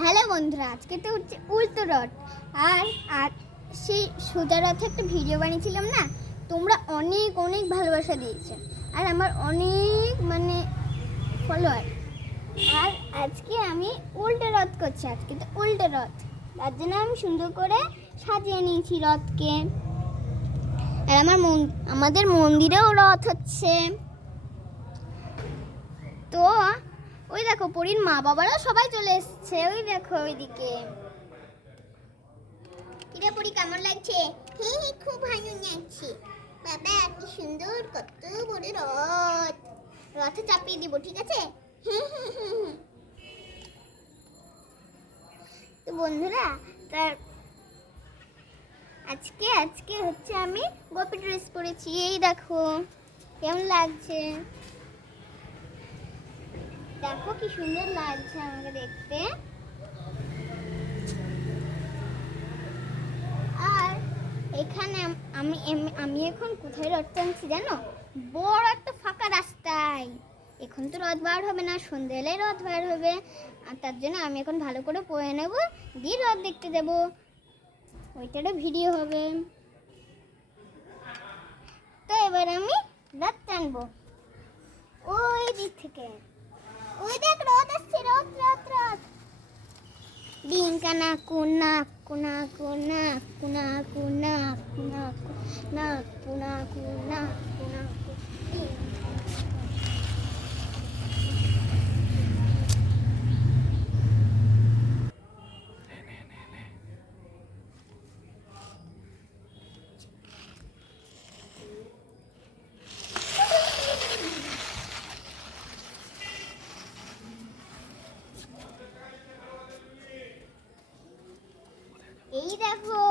Hello বন্ধুরা, আজকে তো হচ্ছে উল্টো রথ। আর সেই সোজা রথে একটা ভিডিও বানিয়েছিলাম না, তোমরা অনেক অনেক ভালোবাসা দিয়েছো আর আমার অনেক ফলোয়ার। আর আজকে আমি উল্টো রথ করছি, আজকে তো উল্টো রথ, তার জন্য আমি সুন্দর করে সাজিয়ে নিয়েছি রথকে। আর আমাদের মন্দিরেও রথ হচ্ছে। তো ওই দেখো পরীর মা বাবারাও সবাই চলে এসছে, ওই দেখো ওইদিকে। কিরে পরী, কেমন লাগছে? হ্যাঁ, খুব ভালো লাগছে বাবা, কি সুন্দর, কত বড় রথ। রথে চাপিয়ে দিব, ঠিক আছে? তো বন্ধুরা, তার আজকে হচ্ছে আমি গোপী ড্রেস পরেছি, এই দেখো কেমন লাগছে। দেখো কি সুন্দর লাগছে আমাকে দেখতে। আর এখানে আমি এখন কোথায় রথ টানছি জানো? বড় একটা ফাঁকা রাস্তায়। এখন তো রথ বার হবে না, সন্ধ্যে হলে রথ বার হবে। আর তার জন্য আমি এখন ভালো করে পরে নেব, দিয়ে রথ দেখতে যাব, ওইটারও ভিডিও হবে। তো এবার আমি রথ টানবো ওই দিক থেকে। ওই দেখ রথ আসছে, রথ রথ রথ। ডিঙ্কানা কুনা কুনা কুনা কুনা কুনা কুনা কুনা কুনা কুনা কুনা। এই দেখো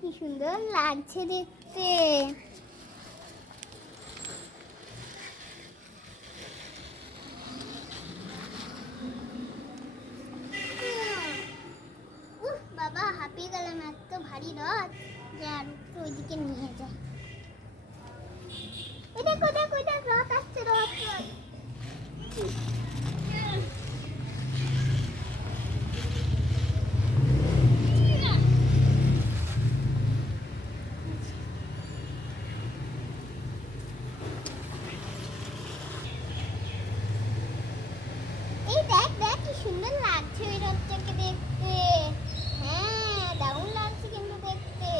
কি সুন্দর লাগছে দেখতে। বাবা, হাঁপিয়ে গেলাম, এত ভারী রথ যে আর একটু ওইদিকে নিয়ে যায়। ওই দেখো দেখো দেখো, রথ আসছে, রথ রথ। এই দেখ দেখ কি সুন্দর লাগছে ওই রথটাকে দেখতে। হ্যাঁ, দারুণ লাগছে কিন্তু দেখতে।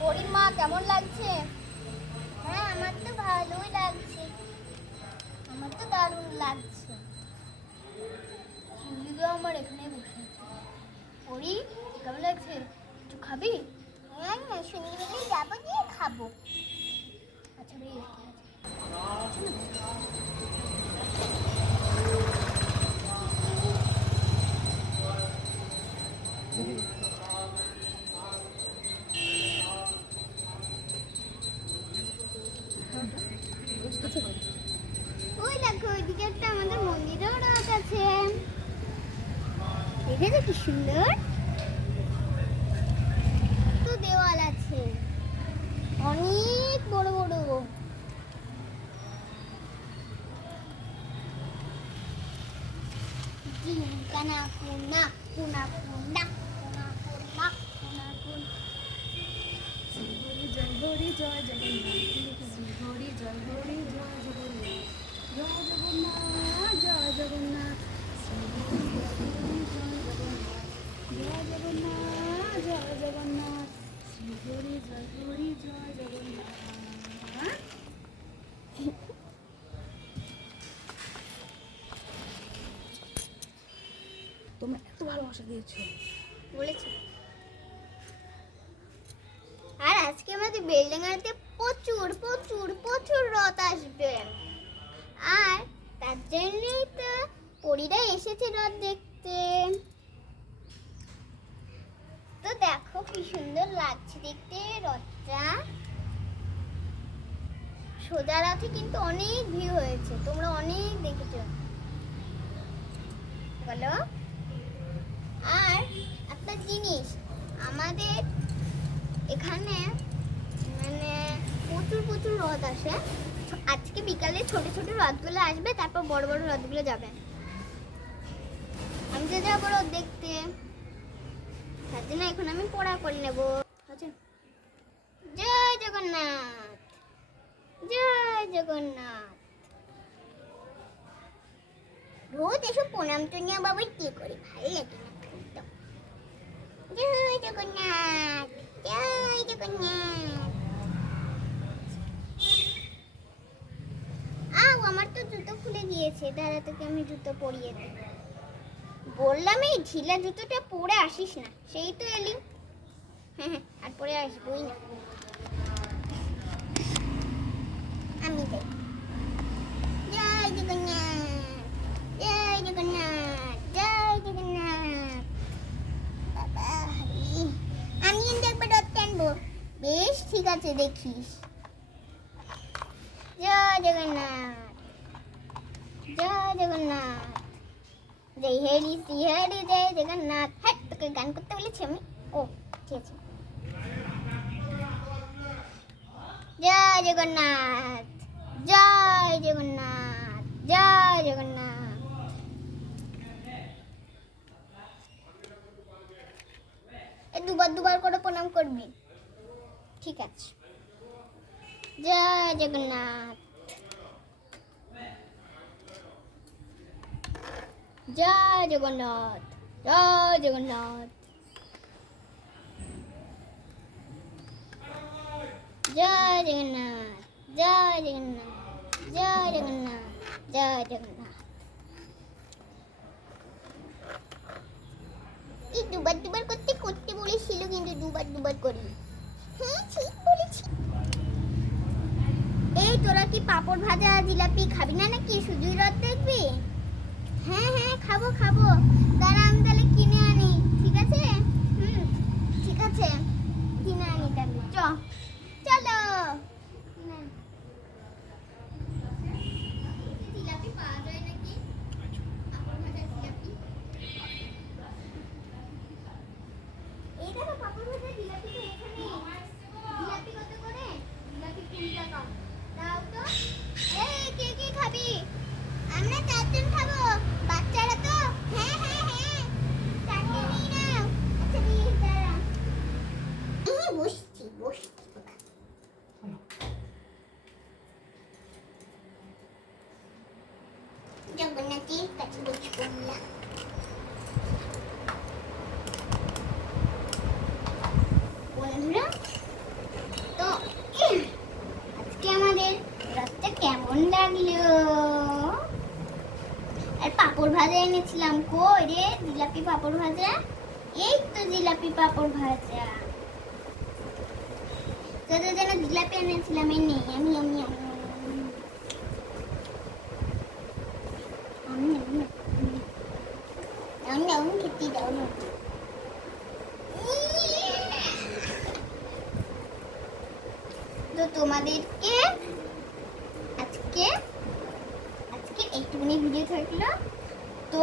পরীর মা, কেমন লাগছে? হ্যাঁ, আমার তো ভালোই লাগছে, আমার তো দারুণ লাগছে। শিউলিগুলো আমার এখানে বসে আছে। পরী, কেমন লাগছে? একটু খাবি? হ্যাঁ, শিউলিগুলো যাবো, দিয়ে খাবো। আচ্ছা বেশ, ঠিক আছে। ওই দেখো ওইদিকে একটা আমাদের মন্দিরেও রথ আছে, দেখেছো কি সুন্দর। তো দেওয়াল আছে অনেক বড় বড়। কুনা কুনা কুনা কুনা কুনা কুনা কুনা কুনা। জয় হরি জয় জগন্নাথ, হরি জয় হরি জয় জগন্নাথ, জয় জগন্নাথ জয় জগন্নাথ, জয় জগন্নাথ জয় জগন্নাথ, হরি জয় হরি জয় জগন্নাথ। তোমরা এত ভালোবাসা দিয়েছো বলেছি। আর আজকে আমাদের বেলডাঙ্গাতে প্রচুর প্রচুর প্রচুর রথ আসবে। আর তার জন্যই তো পরীরা এসেছে রথ দেখতে। তো দেখো কি সুন্দর লাগছে দেখতে রথটা। সোজা রথে কিন্তু অনেক ভিড় হয়েছে, তোমরা অনেক দেখেছো বলো। আর একটা জিনিস, আমাদের এখানে প্রচুর প্রচুর রথ আসে। আজকে বিকালে ছোট ছোট রথগুলো আসবে, তারপর বড় বড় রথগুলো যাবে। আমি তো যাবো রোদ দেখতে, তার জন্য এখন আমি পড়া করে নেবো। আচ্ছা, জয় জগন্নাথ, জয় জগন্নাথ। রোজ এসব প্রণাম টনিয়া বাবা কি করে, ভালো লাগে না একদম। জয় জগন্নাথ, জয় জগন্নাথ। আমার তো জুতো খুলে গিয়েছে, দাদা তোকে আমি জুতো পরিয়ে দিই। বললাম এই ঢিলা জুতোটা পরে আসিস না, সেই তো এলি। হ্যাঁ হ্যাঁ, আর পরে আসবোই না আমি। যাই। জয় জগন্নাথ, জয় জগন্নাথ, জয় জগন্নাথ। বাবা হরি, আমি কিন্তু একবার রথ টানবো। বেশ ঠিক আছে, দেখিস। জয় জগন্নাথ, জয় জগন্নাথ, জয় হরি শ্রী হরি জয় জগন্নাথ। হ্যাঁ, তোকে গান করতে বলেছি আমি। ও ঠিক আছে। জয় জগন্নাথ, জয় জগন্নাথ, জয় জগন্নাথ। এই দুবার করে প্রণাম করবি, ঠিক আছে? জয় জগন্নাথ, জয় জগন্নাথ, জয় জগন্নাথ, জয় জগন্নাথ, জয় জগন্নাথ, জয় জগন্নাথ, জয় জগন্নাথ। এই দুবার করতে করতে বলেছিল, কিন্তু দুবার করি। হ্যাঁ ঠিক বলেছি। এই তোরা কি পাপড় ভাজা জিলাপি খাবি না নাকি? শুধুই রথ দেখবি? হ্যাঁ হ্যাঁ, খাবো। দাঁড়া আমি তাহলে কিনে আনি, ঠিক আছে? ঠিক আছে, কিনে আনি তাহলে। চলো। জিলাপি পাওয়া যায় নাকি? পাপড় ভাজা জিলাপি। এই দেখো পাপড় ভাজা জিলাপি তো এখানে। জিলাপি কত করে? জিলাপি 3 টাকা। দাও তো। এই কে খাবি? আমরা 4 জন খাবো, বাচ্চারা তো। হ্যাঁ 4টে নিয়ে নাও। আচ্ছা দিই, দাঁড়া। বসছি। জগন্নাথের কাছে বসে পড়লাম। বন্ধুরা, তো আজকে আমাদের রাতটা কেমন লাগলো? আর পাপড় ভাজা এনেছিলাম। কই রে জিলাপি পাপড় ভাজা? এই তো জিলাপি পাপড় ভাজা। তোদের জন্য জিলাপি এনেছিলাম, এই নে। আমি খেতে দাও না। তো তোমাদেরকে আজকে এইটুকুনি ভিডিও থাকলো। তো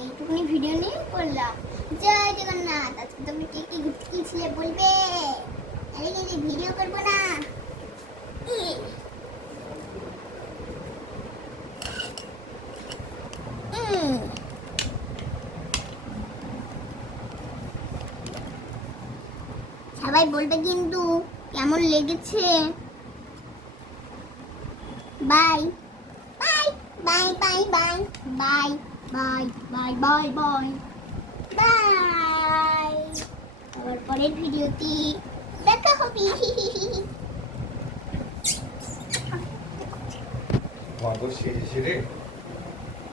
এইটুকুনি ভিডিও নিয়ে করলাম। জয় জগন্নাথ। আজকে তোমরা কে ঘুরতে গিয়েছিলে বলবে? আরে কিন্তু ভিডিও করবো না। সবাই বলবে কিন্তু কেমন লেগেছে। Bye bye bye bye bye bye bye bye bye bye bye. আবার পরের ভিডিওতে দেখা হবে। মাগো সেরে